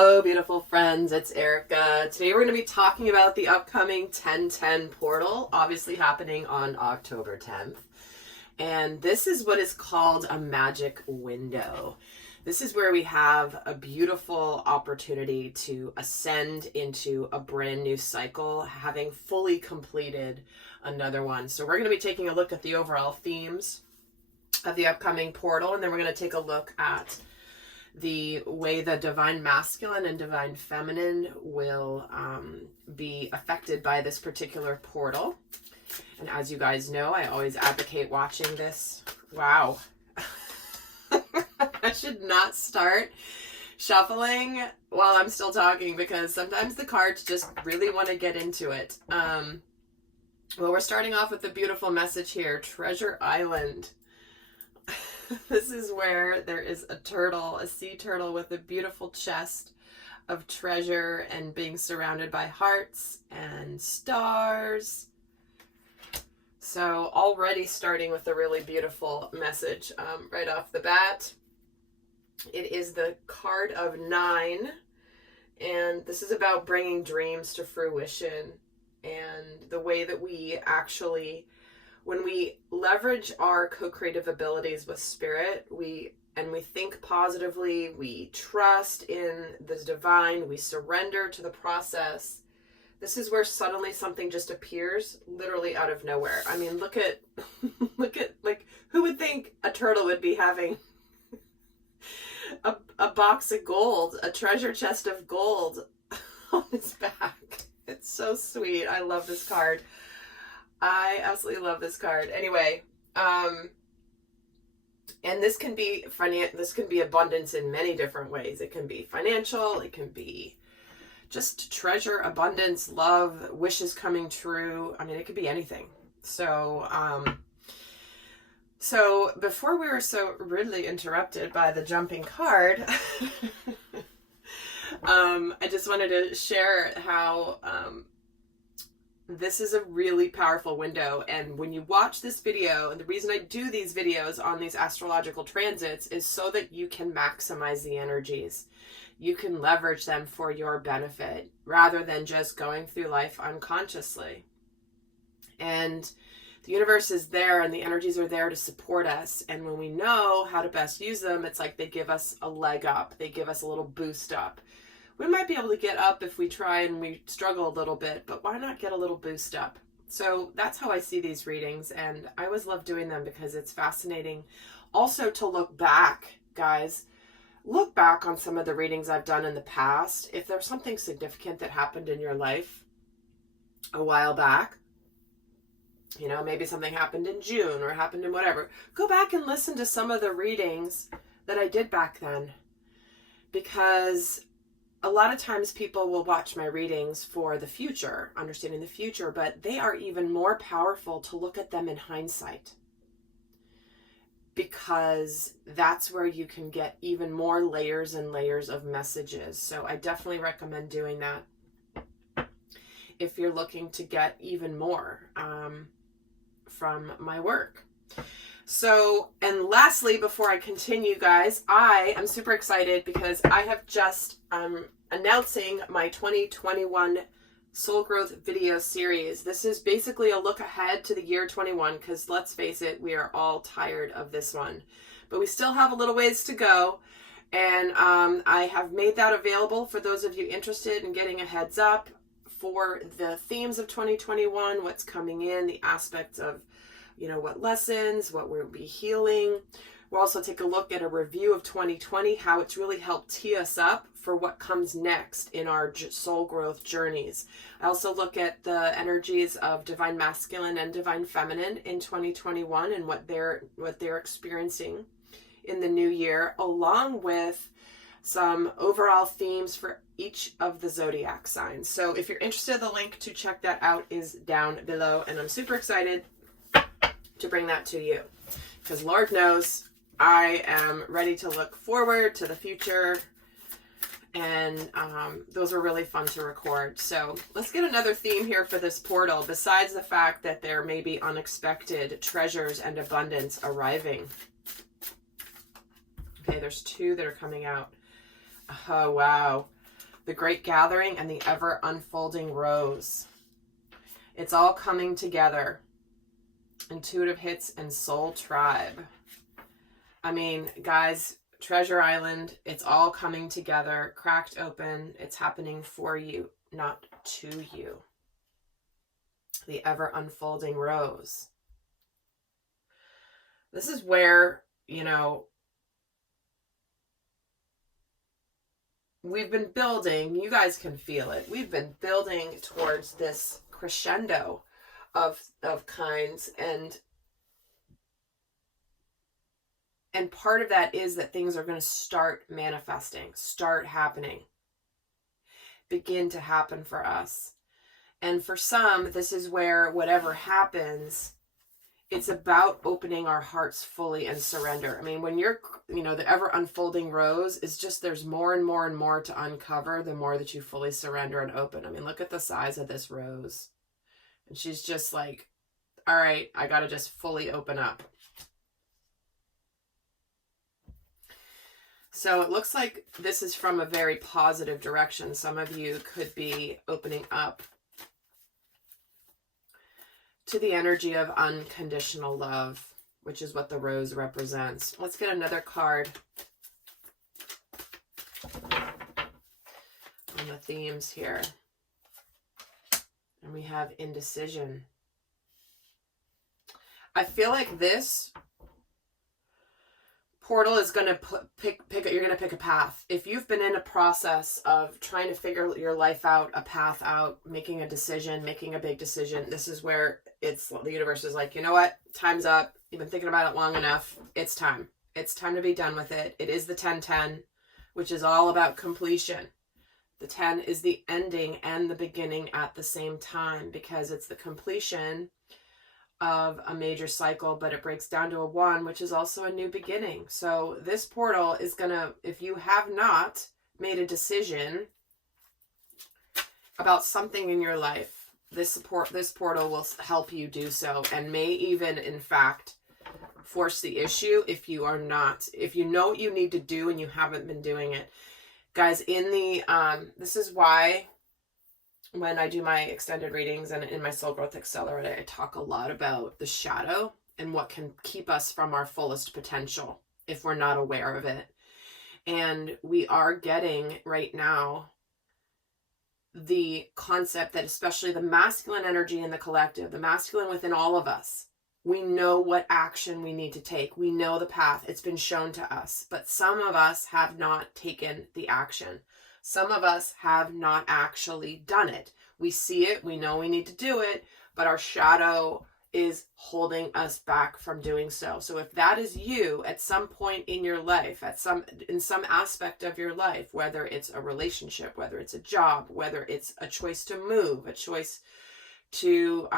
Hello, beautiful friends. It's Erika. Today we're going to be talking about the upcoming 1010 portal, obviously happening on October 10th. And this is what is called a magic window. This is where we have a beautiful opportunity to ascend into a brand new cycle, having fully completed another one. So we're going to be taking a look at the overall themes of the upcoming portal, and then we're going to take a look at the way the divine masculine and divine feminine will be affected by this particular portal. And as you guys know, I always advocate watching this. Wow. I should not start shuffling while I'm still talking because sometimes the cards just really want to get into it. Well, we're starting off with the beautiful message here, Treasure Island. This is where there is a turtle, a sea turtle with a beautiful chest of treasure and being surrounded by hearts and stars. So already starting with a really beautiful message right off the bat. It is the card of 9, and this is about bringing dreams to fruition and the way that we actually, when we leverage our co-creative abilities with spirit, we think positively, we trust in the divine, we surrender to the process. This is where suddenly something just appears literally out of nowhere. I mean, look at like, who would think a turtle would be having a box of gold, a treasure chest of gold on his back? It's so sweet. I love this card. I absolutely love this card. Anyway, and this can be abundance in many different ways. It can be financial, it can be just treasure, abundance, love, wishes coming true. I mean, it could be anything. So, so before we were so rudely interrupted by the jumping card, I just wanted to share how, this is a really powerful window. And when you watch this video, and the reason I do these videos on these astrological transits is so that you can maximize the energies. You can leverage them for your benefit rather than just going through life unconsciously. And the universe is there and the energies are there to support us. And when we know how to best use them, it's like they give us a leg up. They give us a little boost up. We might be able to get up if we try and we struggle a little bit, but why not get a little boost up? So that's how I see these readings, and I always love doing them because it's fascinating. Also to look back, guys, look back on some of the readings I've done in the past. If there's something significant that happened in your life a while back, you know, maybe something happened in June or happened in whatever, go back and listen to some of the readings that I did back then, because a lot of times people will watch my readings for the future, understanding the future, but they are even more powerful to look at them in hindsight, because that's where you can get even more layers and layers of messages. So I definitely recommend doing that if you're looking to get even more from my work. So, and lastly, before I continue, guys, I am super excited because I have just announcing my 2021 Soul Growth video series. This is basically a look ahead to the year 21, because let's face it, we are all tired of this one. But we still have a little ways to go, and I have made that available for those of you interested in getting a heads up for the themes of 2021, what's coming in, the aspects of, you know, what lessons, what we'll be healing. We'll also take a look at a review of 2020, how it's really helped tee us up for what comes next in our soul growth journeys. I also look at the energies of divine masculine and divine feminine in 2021 and what they're experiencing in the new year, along with some overall themes for each of the zodiac signs. So if you're interested, the link to check that out is down below, and I'm super excited to bring that to you, because Lord knows I am ready to look forward to the future, and those are really fun to record. So let's get another theme here for this portal, besides the fact that there may be unexpected treasures and abundance arriving. Okay, there's 2 that are coming out. Oh, wow. The Great Gathering and the Ever Unfolding Rose. It's all coming together. Intuitive Hits and Soul Tribe. I mean, guys, Treasure Island, it's all coming together, cracked open. It's happening for you, not to you. The Ever Unfolding Rose. This is where, you know, we've been building, you guys can feel it. We've been building towards this crescendo of kinds, and part of that is that things are going to start manifesting, start happening, begin to happen for us. And for some, this is where whatever happens, it's about opening our hearts fully and surrender. I mean, when you're, you know, the ever unfolding rose is just, there's more and more and more to uncover the more that you fully surrender and open. I mean, look at the size of this rose. And she's just like, all right, I got to just fully open up. So it looks like this is from a very positive direction. Some of you could be opening up to the energy of unconditional love, which is what the rose represents. Let's get another card on the themes here. And we have indecision. I feel like this portal is going to you're going to pick a path. If you've been in a process of trying to figure your life out, a path out, making a decision, making a big decision, this is where the universe is like, you know what? Time's up. You've been thinking about it long enough. It's time. It's time to be done with it. It is the 10-10, which is all about completion. The 10 is the ending and the beginning at the same time, because it's the completion of a major cycle, but it breaks down to a 1, which is also a new beginning. So this portal is gonna, if you have not made a decision about something in your life, this portal will help you do so, and may even, in fact, force the issue if you are not, if you know what you need to do and you haven't been doing it. Guys, in the, this is why when I do my extended readings and in my Soul Growth Accelerator, I talk a lot about the shadow and what can keep us from our fullest potential if we're not aware of it. And we are getting right now the concept that especially the masculine energy in the collective, the masculine within all of us, we know what action we need to take. We know the path. It's been shown to us. But some of us have not taken the action. Some of us have not actually done it. We see it. We know we need to do it. But our shadow is holding us back from doing so. So if that is you at some point in your life, in some aspect of your life, whether it's a relationship, whether it's a job, whether it's a choice to move, a choice to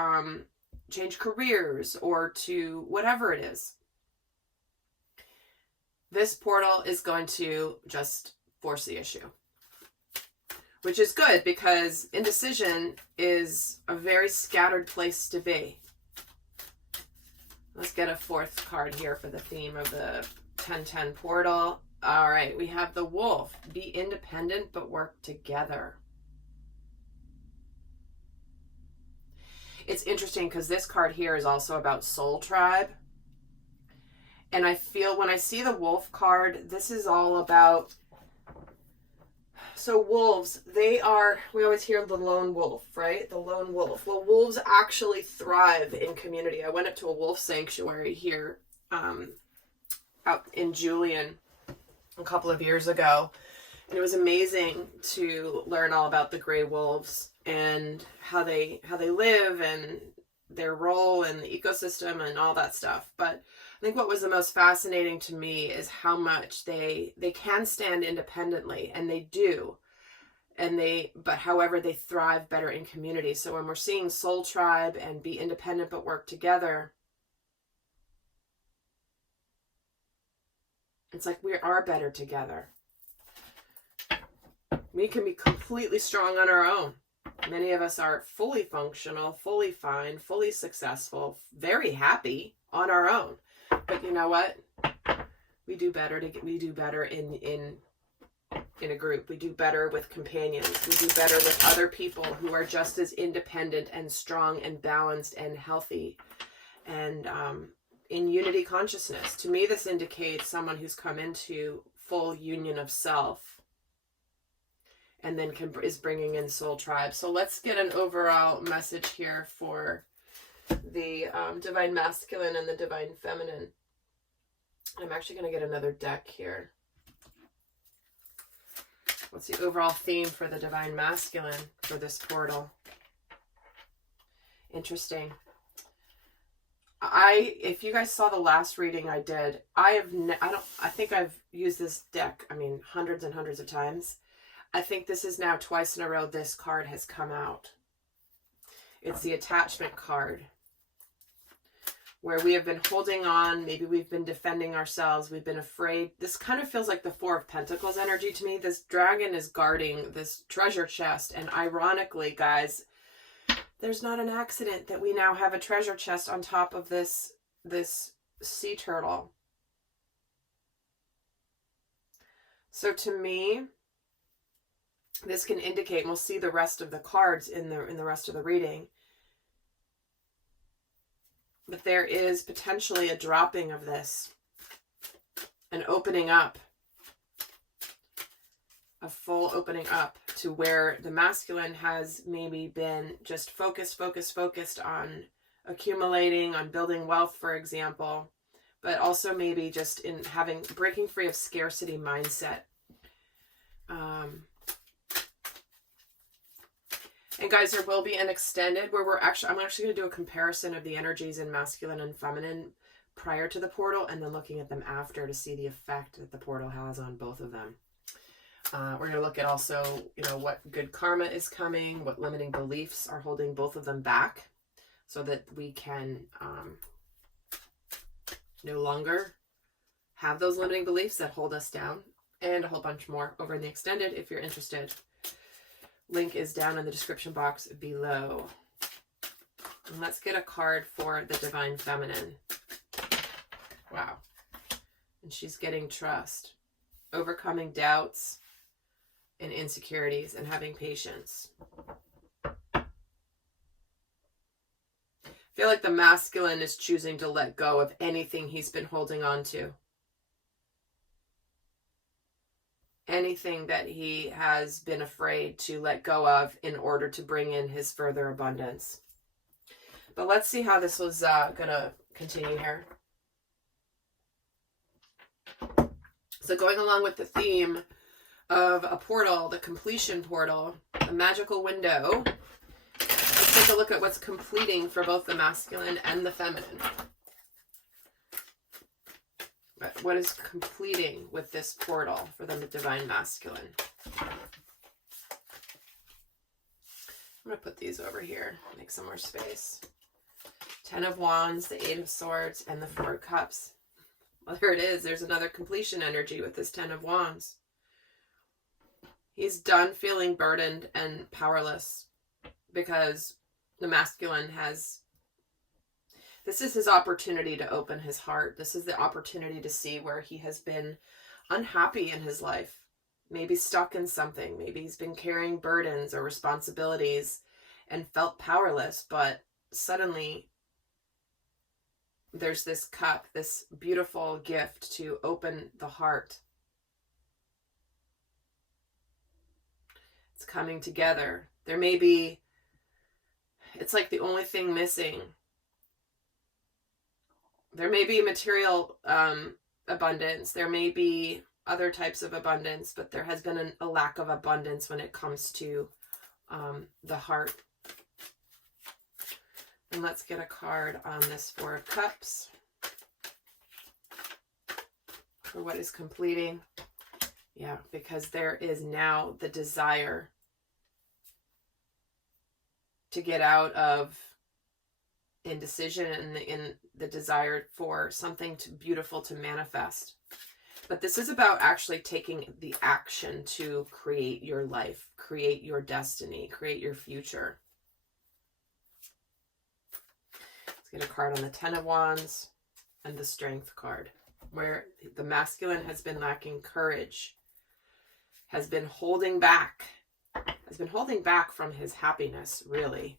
change careers, or to whatever it is, this portal is going to just force the issue, which is good because indecision is a very scattered place to be. Let's get a 4th card here for the theme of the 10-10 portal. All right, we have the Wolf. Be independent, but work together. It's interesting because this card here is also about Soul Tribe. And I feel when I see the Wolf card, this is all about, so wolves, they are, we always hear the lone wolf, right? The lone wolf. Well, wolves actually thrive in community. I went up to a wolf sanctuary here out in Julian a couple of years ago. And it was amazing to learn all about the gray wolves and how they live and their role in the ecosystem and all that stuff. But I think what was the most fascinating to me is how much they can stand independently, and they do. But however, they thrive better in community. So when we're seeing Soul Tribe and be independent but work together, it's like we are better together. We can be completely strong on our own. Many of us are fully functional, fully fine, fully successful, very happy on our own. But you know what? We do better in in a group. We do better with companions. We do better with other people who are just as independent and strong and balanced and healthy and in unity consciousness. To me, this indicates someone who's come into full union of self and then is bringing in soul tribe. So let's get an overall message here for the divine masculine and the divine feminine. I'm actually going to get another deck here. What's the overall theme for the divine masculine for this portal? Interesting. If you guys saw the last reading I did, I think I've used this deck, hundreds and hundreds of times. I think this is now twice in a row this card has come out. It's the attachment card, where we have been holding on. Maybe we've been defending ourselves. We've been afraid. This kind of feels like the Four of Pentacles energy to me. This dragon is guarding this treasure chest. And ironically, guys, there's not an accident that we now have a treasure chest on top of this sea turtle. So to me, this can indicate, and we'll see the rest of the cards in the rest of the reading, but there is potentially a dropping of this, an opening up, a full opening up to where the masculine has maybe been just focused on accumulating, on building wealth, for example, but also maybe just in breaking free of scarcity mindset. And guys, there will be an extended where I'm actually going to do a comparison of the energies in masculine and feminine prior to the portal, and then looking at them after to see the effect that the portal has on both of them. We're going to look at also, what good karma is coming, what limiting beliefs are holding both of them back, so that we can no longer have those limiting beliefs that hold us down, and a whole bunch more over in the extended if you're interested. Link is down in the description box below. And let's get a card for the divine feminine. Wow. And she's getting trust, overcoming doubts and insecurities, and having patience. I feel like the masculine is choosing to let go of anything he's been holding on to. Anything that he has been afraid to let go of in order to bring in his further abundance. But let's see how this was going to continue here. So going along with the theme of a portal, the completion portal, a magical window, let's take a look at what's completing for both the masculine and the feminine. What is completing with this portal for the divine masculine? I'm going to put these over here, make some more space. 10 of Wands, the 8 of Swords, and the 4 of Cups. Well, there it is. There's another completion energy with this 10 of Wands. He's done feeling burdened and powerless because the masculine has... This is his opportunity to open his heart. This is the opportunity to see where he has been unhappy in his life. Maybe stuck in something. Maybe he's been carrying burdens or responsibilities and felt powerless. But suddenly there's this cup, this beautiful gift to open the heart. It's coming together. There may be, it's like the only thing missing. There may be material abundance. There may be other types of abundance, but there has been a lack of abundance when it comes to the heart. And let's get a card on this 4 of Cups for what is completing. Yeah, because there is now the desire to get out of indecision and in the desire for something beautiful to manifest. But this is about actually taking the action to create your life, create your destiny, create your future. Let's get a card on the 10 of Wands and the Strength card, where the masculine has been lacking courage, has been holding back. Has been holding back from his happiness, really.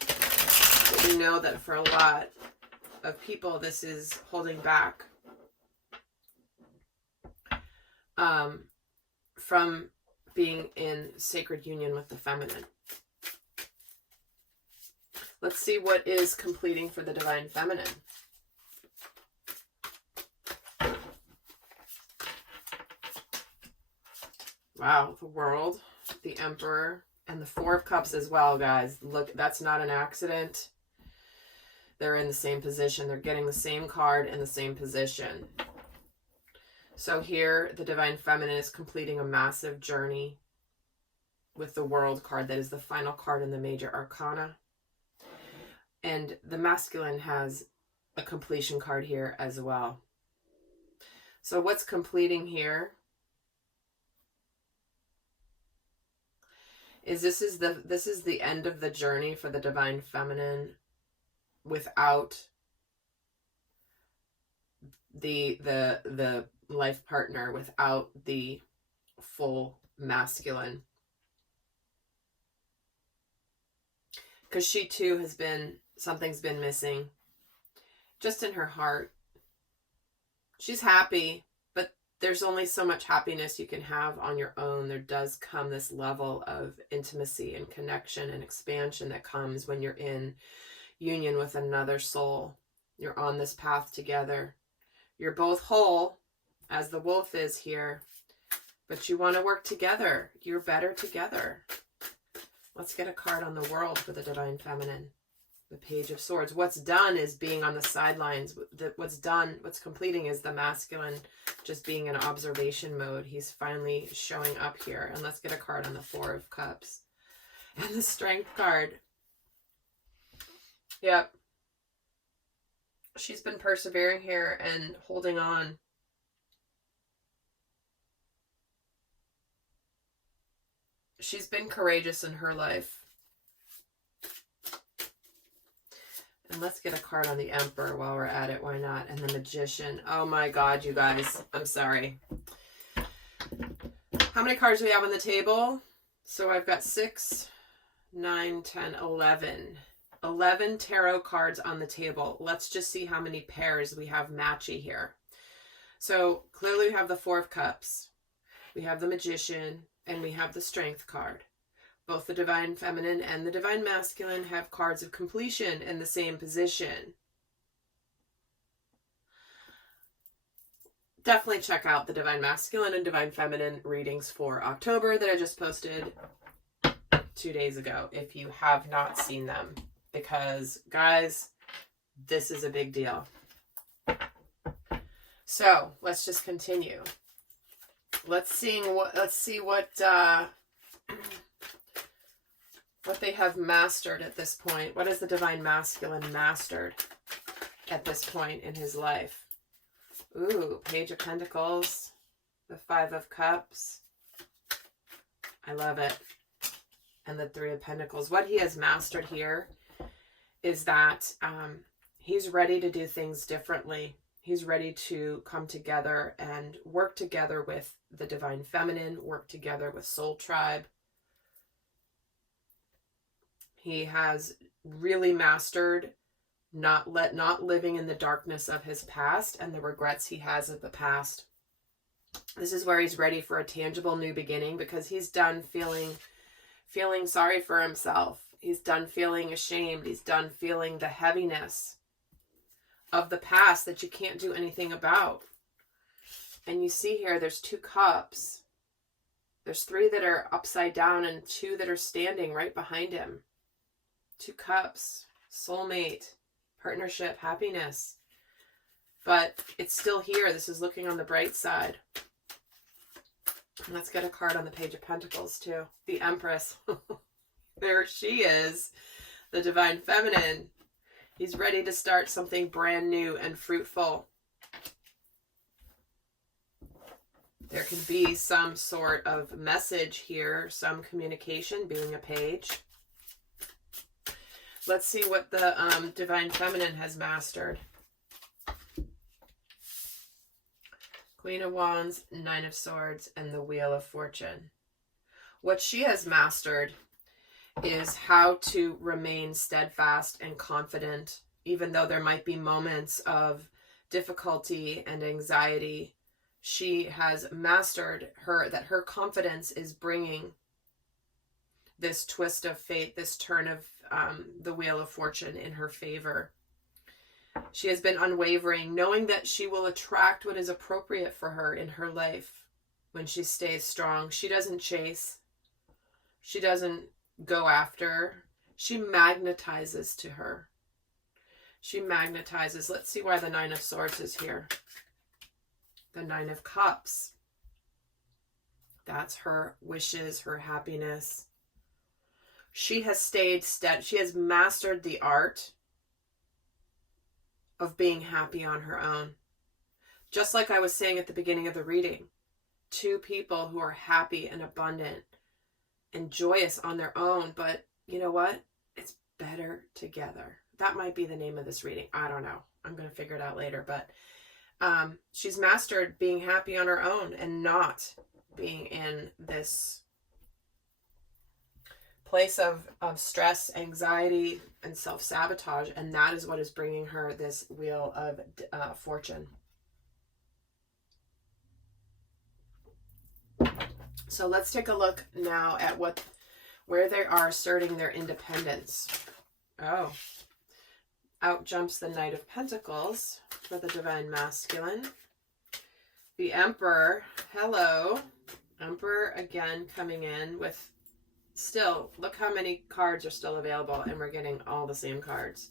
But we know that for a lot of people, this is holding back from being in sacred union with the feminine. Let's see what is completing for the divine feminine. Wow, the World, the Emperor, and the Four of Cups as well, guys. Look, that's not an accident. They're in the same position. They're getting the same card in the same position. So here, the divine feminine is completing a massive journey with the World card. That is the final card in the major arcana. And the masculine has a completion card here as well. So what's completing here is this is the end of the journey for the divine feminine without the life partner, without the full masculine. Because she too has been, something's been missing just in her heart. She's happy, but there's only so much happiness you can have on your own. There does come this level of intimacy and connection and expansion that comes when you're in union with another soul. You're on this path together. You're both whole, as the wolf is here, but you want to work together. You're better together. Let's get a card on the World for the divine feminine. The Page of Swords. What's done is being on the sidelines. What's completing is the masculine just being in observation mode. He's finally showing up here. And let's get a card on the Four of Cups. And the Strength card. Yep. She's been persevering here and holding on. She's been courageous in her life. And let's get a card on the Emperor while we're at it. Why not? And the Magician. Oh my God, you guys. I'm sorry. How many cards do we have on the table? So I've got 6, 9, 10, 11. 11 tarot cards on the table. Let's just see how many pairs we have matchy here. So clearly we have the Four of Cups. We have the Magician. And we have the Strength card. Both the divine feminine and the divine masculine have cards of completion in the same position. Definitely check out the divine masculine and divine feminine readings for October that I just posted 2 days ago if you have not seen them. Because, guys, this is a big deal. So, let's just continue. Let's see what they have mastered at this point. What has the divine masculine mastered at this point in his life? Ooh, Page of Pentacles, the Five of Cups. I love it. And the Three of Pentacles. What he has mastered here is that he's ready to do things differently. He's ready to come together and work together with the divine feminine, work together with Soul Tribe. He has really mastered not living in the darkness of his past and the regrets he has of the past. This is where he's ready for a tangible new beginning because he's done feeling sorry for himself. He's done feeling ashamed. He's done feeling the heaviness of the past that you can't do anything about. And you see here, there's 2 cups. There's 3 that are upside down and 2 that are standing right behind him. 2 cups, soulmate, partnership, happiness. But it's still here. This is looking on the bright side. Let's get a card on the Page of Pentacles too. The Empress. There she is. The divine feminine. He's ready to start something brand new and fruitful. There can be some sort of message here, some communication, being a page. Let's see what the divine feminine has mastered. Queen of Wands, Nine of Swords, and the Wheel of Fortune. What she has mastered is how to remain steadfast and confident, even though there might be moments of difficulty and anxiety. She has mastered that her confidence is bringing this twist of fate, this turn of the Wheel of Fortune in her favor. She has been unwavering, knowing that she will attract what is appropriate for her in her life when she stays strong. She doesn't chase. She doesn't go after. She magnetizes to her. She magnetizes. Let's see why the Nine of Swords is here. The Nine of Cups. That's her wishes, her happiness. She has stayed steady. She has mastered the art of being happy on her own. Just like I was saying at the beginning of the reading, two people who are happy and abundant and joyous on their own, but you know what? It's better together. That might be the name of this reading. I don't know. I'm going to figure it out later, but she's mastered being happy on her own and not being in this place of stress, anxiety, and self-sabotage, and that is what is bringing her this Wheel of Fortune. So let's take a look now at where they are asserting their independence. Oh, out jumps the Knight of Pentacles for the Divine Masculine. The Emperor, hello. Emperor again coming in with, still, look how many cards are still available, and we're getting all the same cards.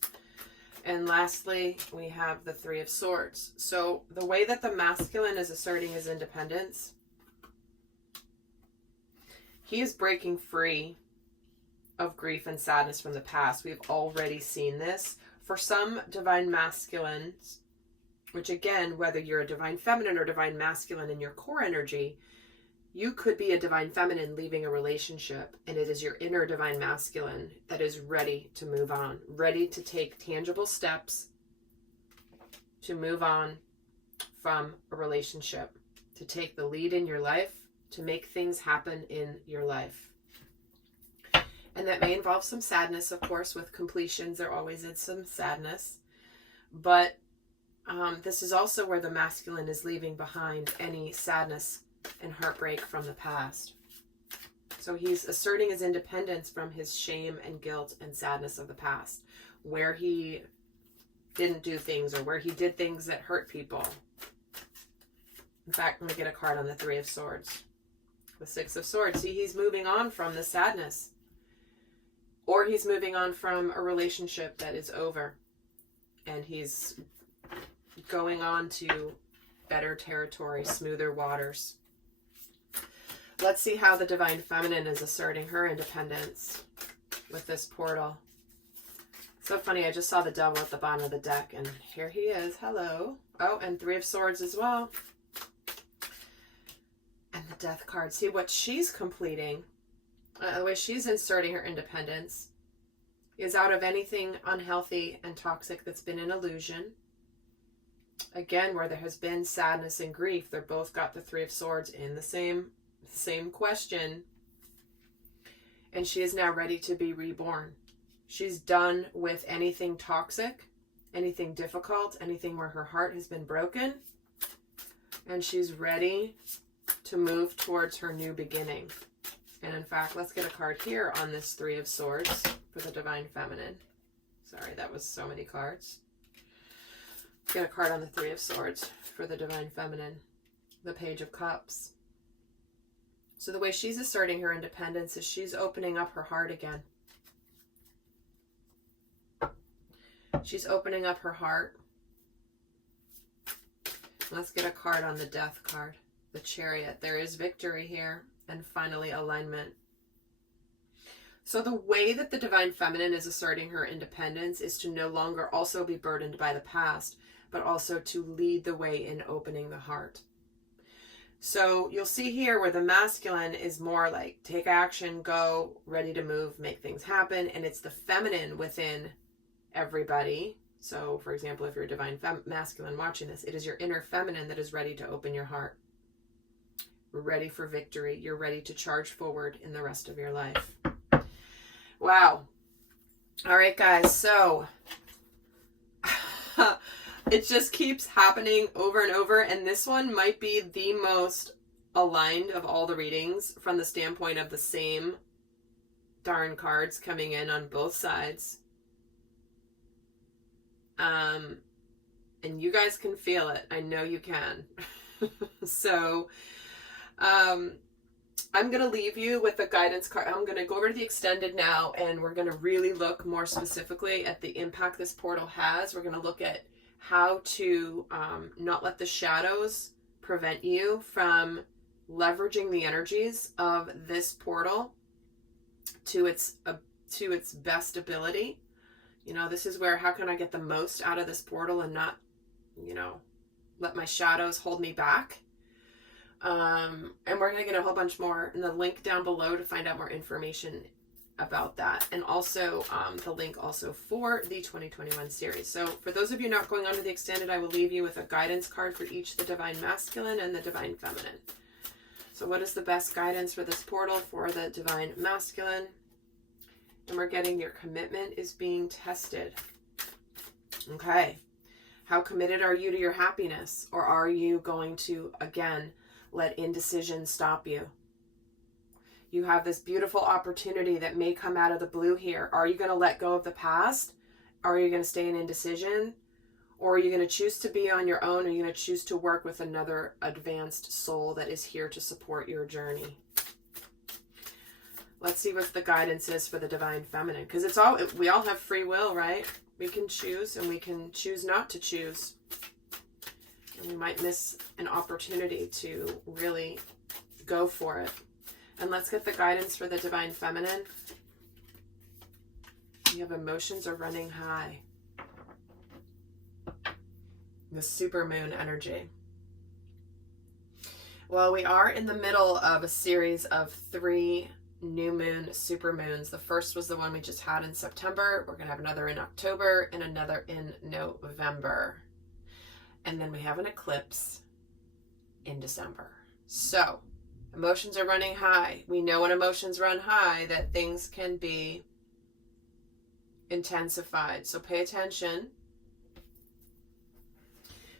And lastly, we have the Three of Swords. So the way that the masculine is asserting his independence, he is breaking free of grief and sadness from the past. We've already seen this. For some divine masculines, which again, whether you're a divine feminine or divine masculine in your core energy, you could be a divine feminine leaving a relationship, and it is your inner divine masculine that is ready to move on, ready to take tangible steps to move on from a relationship, to take the lead in your life, to make things happen in your life. And that may involve some sadness, of course. With completions, there always is some sadness. But this is also where the masculine is leaving behind any sadness and heartbreak from the past. So he's asserting his independence from his shame and guilt and sadness of the past, where he didn't do things or where he did things that hurt people. In fact, let me get a card on the Three of Swords. The Six of Swords. See, he's moving on from the sadness. Or he's moving on from a relationship that is over. And he's going on to better territory, smoother waters. Let's see how the Divine Feminine is asserting her independence with this portal. So funny, I just saw the Devil at the bottom of the deck, and here he is. Hello. Oh, and Three of Swords as well. And the Death card. See what she's completing, the way she's inserting her independence, is out of anything unhealthy and toxic that's been an illusion. Again, where there has been sadness and grief, they're both got the Three of Swords in the same question. And she is now ready to be reborn. She's done with anything toxic, anything difficult, anything where her heart has been broken. And she's ready to move towards her new beginning. And in fact, let's get a card here on this Three of Swords for the Divine Feminine. Sorry, that was so many cards. Get a card on the Three of Swords for the Divine Feminine. The Page of Cups. So the way she's asserting her independence is she's opening up her heart again. She's opening up her heart. Let's get a card on the Death card. The Chariot. There is victory here. And finally, alignment. So the way that the Divine Feminine is asserting her independence is to no longer also be burdened by the past, but also to lead the way in opening the heart. So you'll see here where the masculine is more like take action, go, ready to move, make things happen. And it's the feminine within everybody So, for example, if you're a divine masculine watching this, it is your inner feminine that is ready to open your heart. Ready for victory. You're ready to charge forward in the rest of your life. Wow. All right, guys. So it just keeps happening over and over. And this one might be the most aligned of all the readings from the standpoint of the same darn cards coming in on both sides. And you guys can feel it. I know you can. So, I'm going to leave you with the guidance card. I'm going to go over to the extended now, and we're going to really look more specifically at the impact this portal has. We're going to look at how to not let the shadows prevent you from leveraging the energies of this portal to its best ability. You know, this is where, how can I get the most out of this portal and not, you know, let my shadows hold me back? And we're going to get a whole bunch more in the link down below to find out more information about that. And also the link also for the 2021 series. So for those of you not going on to the extended, I will leave you with a guidance card for each the divine masculine and the divine feminine. So what is the best guidance for this portal for the divine masculine? And we're getting your commitment is being tested. Okay. How committed are you to your happiness? Or are you going to, again, let indecision stop you? You have this beautiful opportunity that may come out of the blue here. Are you going to let go of the past? Or are you going to stay in indecision? Or are you going to choose to be on your own? Or are you going to choose to work with another advanced soul that is here to support your journey? Let's see what the guidance is for the divine feminine. Because we all have free will, right? We can choose, and we can choose not to choose. And we might miss an opportunity to really go for it. And let's get the guidance for the divine feminine. You have emotions are running high. The supermoon energy. Well, we are in the middle of a series of 3 new moon supermoons. The first was the one we just had in September. We're going to have another in October and another in November. And then we have an eclipse in December. So emotions are running high. We know when emotions run high that things can be intensified. So pay attention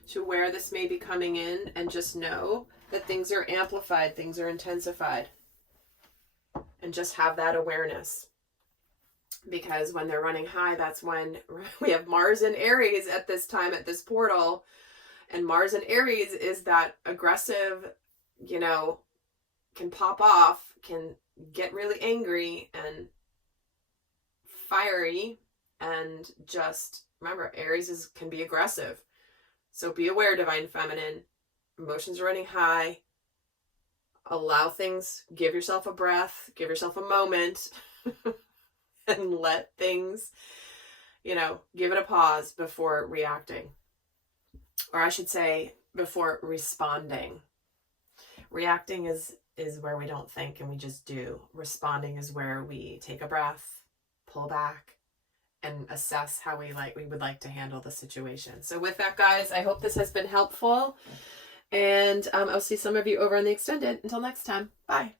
to where this may be coming in, and just know that things are amplified, things are intensified. And just have that awareness. Because when they're running high, that's when we have Mars and Aries at this time, at this portal. And Mars and Aries is that aggressive, you know, can pop off, can get really angry and fiery. And just remember, Aries can be aggressive. So be aware, divine feminine. Emotions are running high. Allow things, give yourself a breath, give yourself a moment, and let things, you know, give it a pause before reacting. Or I should say, before responding. Reacting is where we don't think and we just do. Responding is where we take a breath, pull back, and assess how we would like to handle the situation. So with that, guys, I hope this has been helpful. And I'll see some of you over on the extended. Until next time, bye.